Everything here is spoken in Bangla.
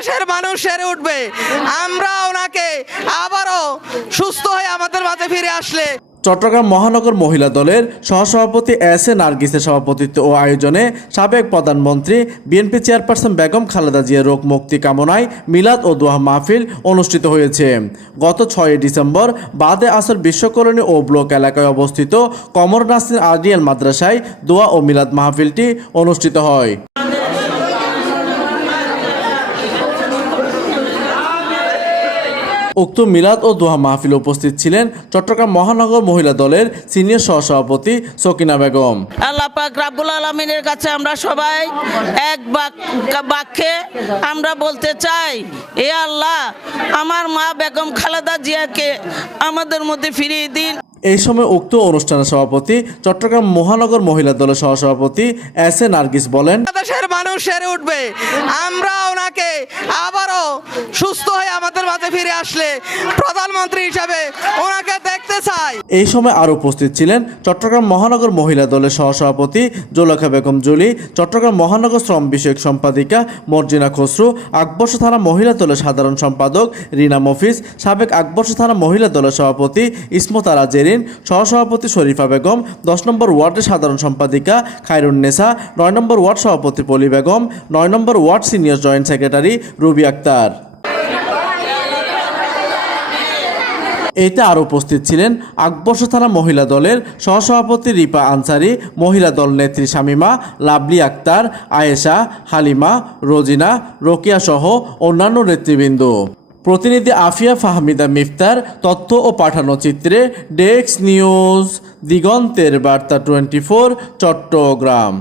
দেশের মানুষ সেরে উঠবে। আমরা ওনাকে আবারও সুস্থ হয়ে আমাদের মাঝে ফিরে আসলে। চট্টগ্রাম মহানগর মহিলা দলের সহসভাপতি এস এ নার্গিসের সভাপতিত্ব ও আয়োজনে সাবেক প্রধানমন্ত্রী বিএনপি চেয়ারপারসন বেগম খালেদা জিয়ার রোগ মুক্তি কামনায় মিলাদ ও দোয়া মাহফিল অনুষ্ঠিত হয়েছে। গত 6 ডিসেম্বর বাদে আসর বিশ্বকলোনি ও ব্লক এলাকায় অবস্থিত কমর নাসরিন আর্ডিয়াল মাদ্রাসায় দোয়া ও মিলাদ মাহফিলটি অনুষ্ঠিত হয়। উক্ত মিলাদ ও দোয়া মাহফিলে উপস্থিত ছিলেন চট্টগ্রাম মহানগর মহিলা দলের সিনিয়র সহসভাপতি সকিনা বেগম। আল্লাহ পাক রব্বুল আলামিনের কাছে আমরা সবাই এক বাক্যে আমরা বলতে চাই, এ আল্লাহ, আমার মা বেগম খালেদা জিয়াকে আমাদের মধ্যে ফিরিয়ে দিন। এই সময় উক্ত অনুষ্ঠানের সভাপতি চট্টগ্রাম মহানগর মহিলা দলের সহসভাপতি এস এ নার্গিস বলেন, দেশের মানুষ সেরে উঠবে। আমরা ওনাকে আবারও সুস্থ হয়ে আমাদের মাঝে ফিরে আসলে প্রধানমন্ত্রী হিসাবে ওনাকে দেখতে চাই। এই সময় আরও উপস্থিত ছিলেন চট্টগ্রাম মহানগর মহিলা দলের সহসভাপতি জোলেখা বেগম জুলি, চট্টগ্রাম মহানগর শ্রম বিষয়ক সম্পাদিকা মর্জিনা খসরু, আকবর্ষ থানা মহিলা দলের সাধারণ সম্পাদক রিনা মফিজ, সাবেক আকবর্ষ থানা মহিলা দলের সভাপতি ইসমত আরা জেরিন, সহসভাপতি শরীফা বেগম, 10 নম্বর ওয়ার্ডের সাধারণ সম্পাদিকা খায়রুন্নেসা, 9 নম্বর ওয়ার্ড সভাপতি Poli Begum, 9 number ward senior joint secretary Ruby Akter. এতে আরও উপস্থিত ছিলেন আকবর্ষ থানা মহিলা দলের সহসভাপতি রিপা আনসারি, মহিলা দল নেত্রী শামিমা, লাভলি আক্তার, আয়েশা, হালিমা, রোজিনা, রোকিয়া সহ অন্যান্য নেতৃবৃন্দ। প্রতিনিধি আফিয়া ফাহমিদা মিফতার, তথ্য ও পাঠানো চিত্রে ডেস্ক নিউজ, দিগন্তের বার্তা 24, চট্টগ্রাম।